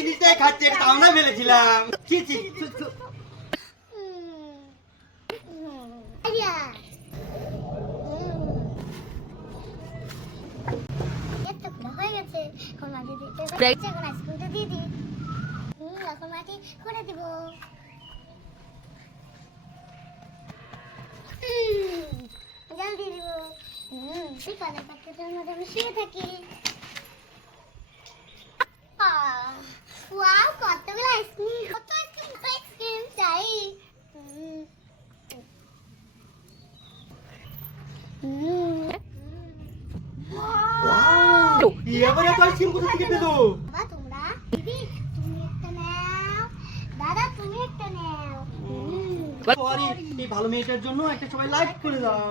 জিনিসটাই খাচ্ছে, এটা আমরা ফেলেছিলাম। ছি ছি। হয়ে গেছে, এখন মাটি দিতে এখন আইসক্রিমটা দিয়ে দিই। এখন মাটি করে দিব। জল দিয়ে দিব। বিকালে পাখিটার মধ্যে আমি শুয়ে থাকি। ওয়াও, কতগুলো আইসক্রিম, কত আইসক্রিম চাই। এবার এত আইসক্রিম কোথা থেকে পেলো? বাবা তোমরা, দিদি তুমি একটা নাও, দাদা তুমি একটা নাও। সরি, এই ভালো মেয়েটার জন্য একটা সবাই লাইক করে দাও।